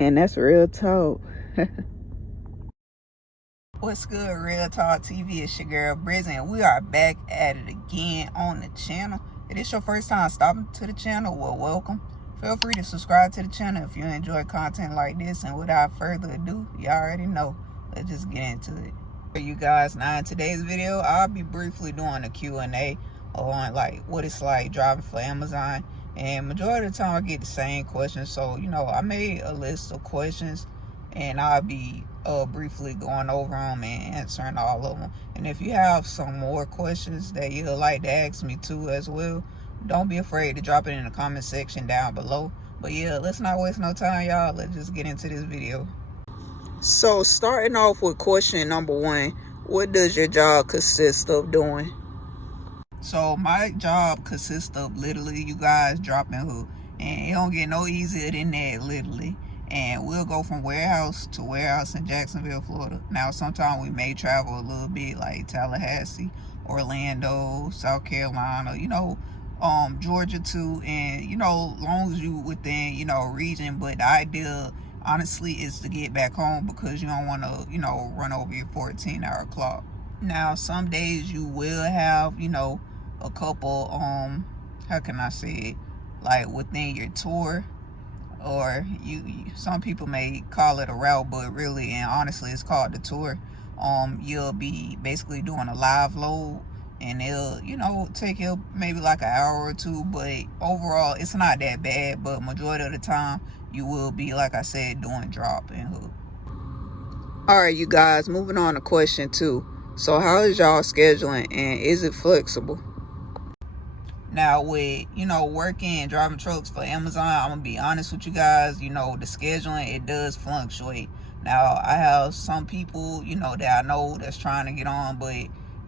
And that's Real Talk. What's good, Real Talk TV? It's your girl Brizzy, and we are back at it again on the channel. If it's your first time stopping to the channel, well, welcome. Feel free to subscribe to the channel if you enjoy content like this. And without further ado, you already know. Let's just get into it. For you guys, now in today's video, I'll be briefly doing a Q&A on like what it's like driving for Amazon. And majority of the time I get the same questions. So, I made a list of questions and I'll be briefly going over them and answering all of them. And if you have some more questions that you'd like to ask me too as well, don't be afraid to drop it in the comment section down below. But yeah, let's not waste no time, y'all. Let's just get into this video. So starting off with question number one, what does your job consist of doing? So my job consists of literally, you guys, dropping hook. And it don't get no easier than that, literally. And we'll go from warehouse to warehouse in Jacksonville, Florida. Now, sometimes we may travel a little bit, like Tallahassee, Orlando, South Carolina, Georgia too. And, long as you within, region. But the idea, honestly, is to get back home because you don't want to, run over your 14-hour clock. Now, some days you will have, a couple, how can I say it, like within your tour, or some people may call it a route, but really and honestly it's called the tour. You'll be basically doing a live load, and it'll take you maybe like an hour or two, but overall it's not that bad. But majority of the time you will be, like I said, doing drop and hook. All right, you guys, moving on to question 2. So how is y'all scheduling, and is it flexible? Now, with, working and driving trucks for Amazon, I'm going to be honest with you guys, the scheduling, it does fluctuate. Now, I have some people, that I know that's trying to get on, but,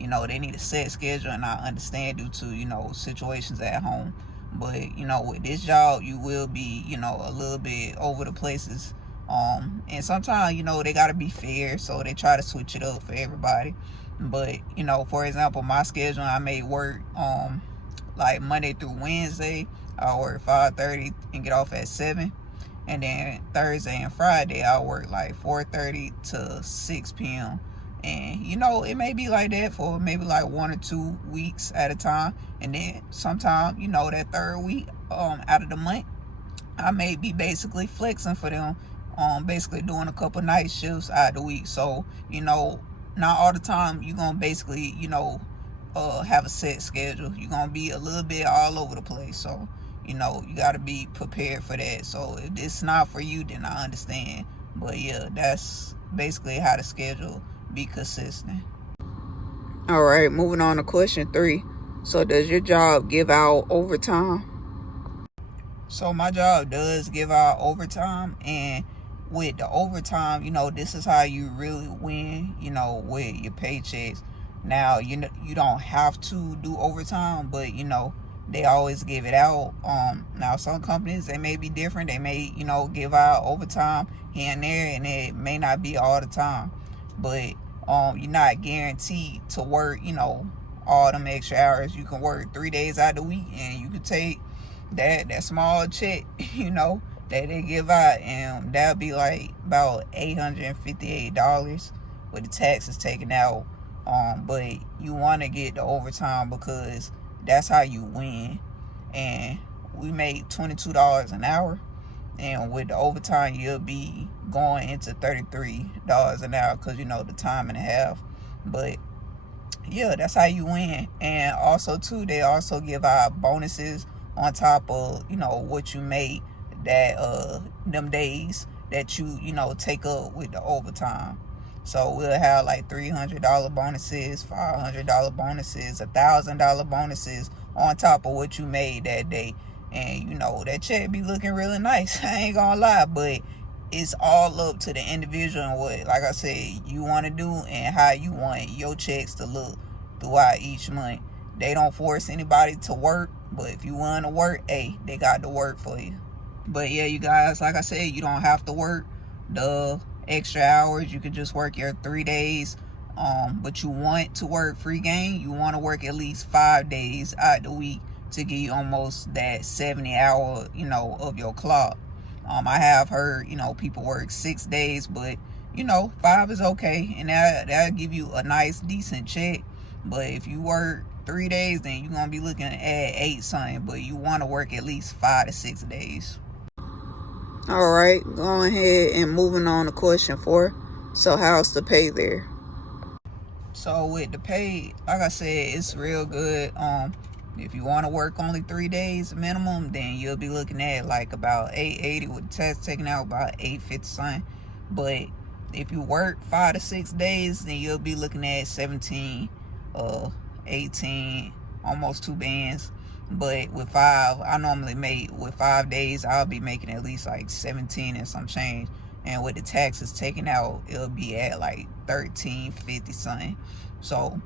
they need a set schedule, and I understand due to, situations at home. But, with this job, you will be, a little bit over the places. And sometimes, they got to be fair, so they try to switch it up for everybody. But, for example, my schedule, I may work, like Monday through Wednesday, I'll work 5:30 and get off at 7. And then Thursday and Friday, I'll work like 4:30 to 6 p.m. And, it may be like that for maybe like 1 or 2 weeks at a time. And then sometime, that third week out of the month, I may be basically flexing for them, basically doing a couple night shifts out of the week. So, not all the time you're going to basically, have a set schedule. You're gonna be a little bit all over the place, so you got to be prepared for that. So if it's not for you, then I understand. But yeah, that's basically how the schedule be consistent. All right, moving on to question 3. So does your job give out overtime? So my job does give out overtime, and with the overtime, this is how you really win, with your paychecks. Now, you don't have to do overtime, but they always give it out. Now some companies, they may be different. They may give out overtime here and there, and it may not be all the time. But you're not guaranteed to work all them extra hours. You can work 3 days out of the week, and you can take that small check that they give out, and that'll be like about $858 with the taxes taken out. But you want to get the overtime because that's how you win. And we make $22 an hour, and with the overtime you'll be going into $33 an hour because the time and a half. But yeah, that's how you win. And also too, they also give out bonuses on top of what you made that them days that you take up with the overtime. So we'll have like $300 bonuses, $500 bonuses, $1,000 bonuses on top of what you made that day. And that check be looking really nice. I ain't gonna lie, but it's all up to the individual and what, like I said, you want to do and how you want your checks to look throughout each month. They don't force anybody to work, but if you want to work, hey, they got to work for you. But yeah, you guys, like I said, you don't have to work the extra hours. You can just work your 3 days, but you want to work free game. You want to work at least 5 days out of the week to give you almost that 70 hour of your clock. I have heard, people work 6 days, but 5 is okay, and that'll give you a nice decent check. But if you work 3 days, then you're gonna be looking at 8 something, but you want to work at least 5 to 6 days. All right, going ahead and moving on to question 4. So how's the pay there? So with the pay, like I said, it's real good. If you want to work only 3 days minimum, then you'll be looking at like about $8.80 with the tax taken out, about $8.50 something. But if you work 5 to 6 days, then you'll be looking at 17, 18, almost 2 bands. But with 5, I normally make, with 5 days, I'll be making at least like 17 and some change. And with the taxes taken out, it'll be at like 13.50 something. So,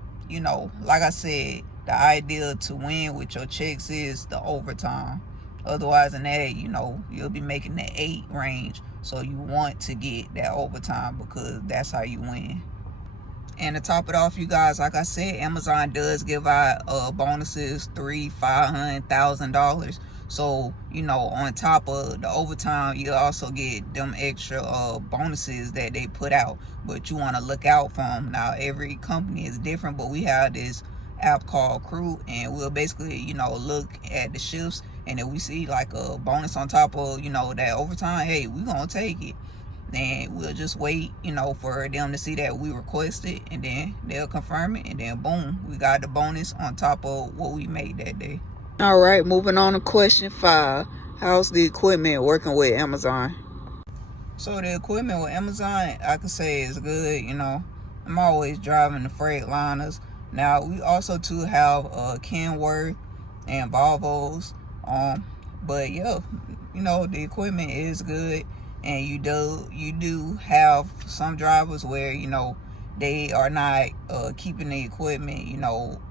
like I said, the idea to win with your checks is the overtime. Otherwise than that, you'll be making the 8 range. So you want to get that overtime because that's how you win. And to top it off, you guys, like I said, Amazon does give out bonuses, $300, $500, $1,000. So, on top of the overtime, you also get them extra bonuses that they put out. But you want to look out for them. Now, every company is different, but we have this app called Crew, and we'll basically, look at the shifts. And if we see like a bonus on top of, that overtime, hey, we're going to take it. Then we'll just wait, for them to see that we requested, and then they'll confirm it, and then boom, we got the bonus on top of what we made that day. All right, moving on to question 5. How's the equipment working with Amazon? So the equipment with Amazon, I could say is good. I'm always driving the Freightliners. Now we also too have Kenworth and Volvos. But yeah, the equipment is good. And you do have some drivers where they are not keeping the equipment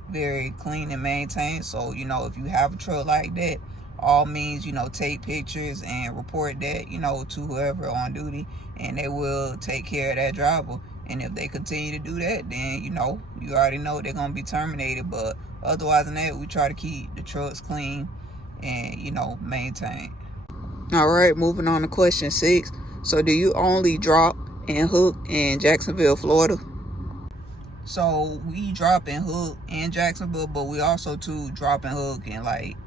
very clean and maintained. So if you have a truck like that, all means take pictures and report that to whoever on duty, and they will take care of that driver. And if they continue to do that, then you already know they're gonna be terminated. But otherwise than that, we try to keep the trucks clean and maintained. All right, moving on to question 6. So do you only drop and hook in Jacksonville, Florida? So we drop and hook in Jacksonville, but we also too drop and hook in like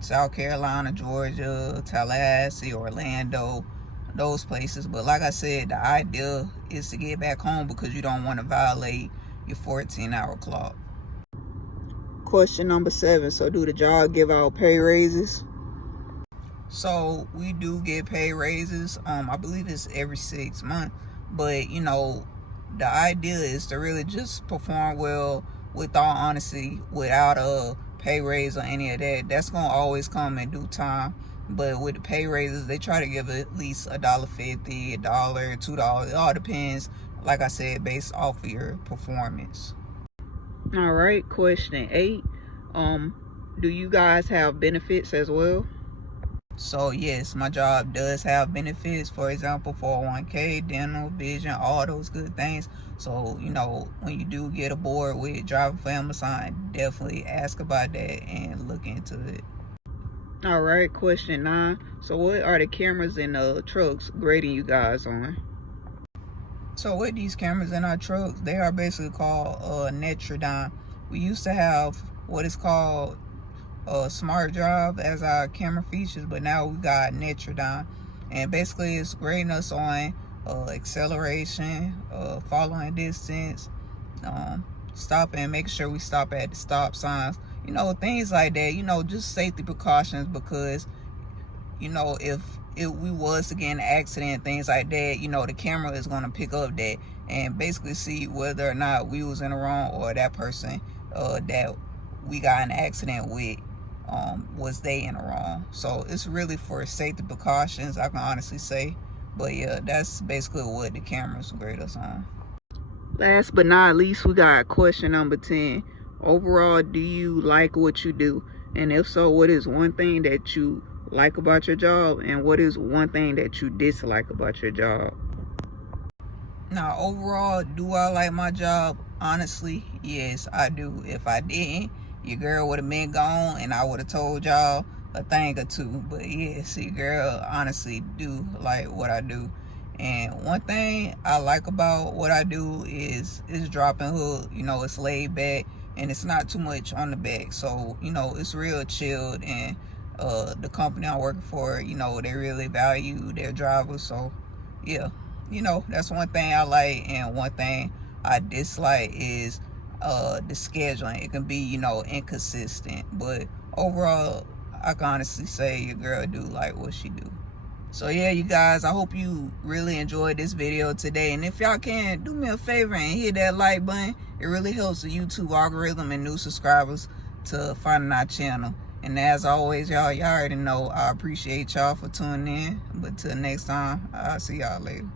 South Carolina, Georgia, Tallahassee, Orlando, those places. But like I said, the idea is to get back home because you don't want to violate your 14-hour clock. Question number 7. So do the job give out pay raises? So we do get pay raises. I believe it's every 6 months. But the idea is to really just perform well, with all honesty, without a pay raise or any of that. That's gonna always come in due time. But with the pay raises, they try to give at least $1.50, $1, $2. It all depends, like I said, based off of your performance. All right, question 8. Do you guys have benefits as well? So yes, my job does have benefits. For example, 401k, dental, vision, all those good things. So when you do get aboard with driving for Amazon, definitely ask about that and look into it. All right, question 9. So what are the cameras in the trucks grading you guys on? So with these cameras in our trucks, they are basically called Netradon. We used to have what is called Smart Drive as our camera features, but now we got Netradon, and basically it's grading us on acceleration, following distance, stopping, making sure we stop at the stop signs, things like that, just safety precautions, because if we was to get in an accident, things like that, the camera is going to pick up that and basically see whether or not we was in the wrong, or that person that we got in an accident with was they in the wrong. So it's really for safety precautions, I can honestly say. But yeah, that's basically what the cameras grade us on. Last but not least, we got question number 10. Overall, do you like what you do? And if so, what is one thing that you like about your job, and what is one thing that you dislike about your job? Now, overall, do I like my job? Honestly, yes, I do. If I didn't, your girl would have been gone and I would have told y'all. a thing or two. But yeah, see, girl honestly do like what I do. And one thing I like about what I do is dropping hook. You know, it's laid back and it's not too much on the back. So, you know, it's real chilled. And the company I'm working for, you know, they really value their drivers. So yeah, you know, that's one thing I like. And one thing I dislike is the scheduling. It can be, you know, inconsistent. But overall, I can honestly say your girl do like what she do. So yeah, you guys, I hope you really enjoyed this video today. And if y'all can, do me a favor and hit that like button. It really helps the YouTube algorithm and new subscribers to find our channel. And as always, y'all already know I appreciate y'all for tuning in. But till next time, I'll see y'all later.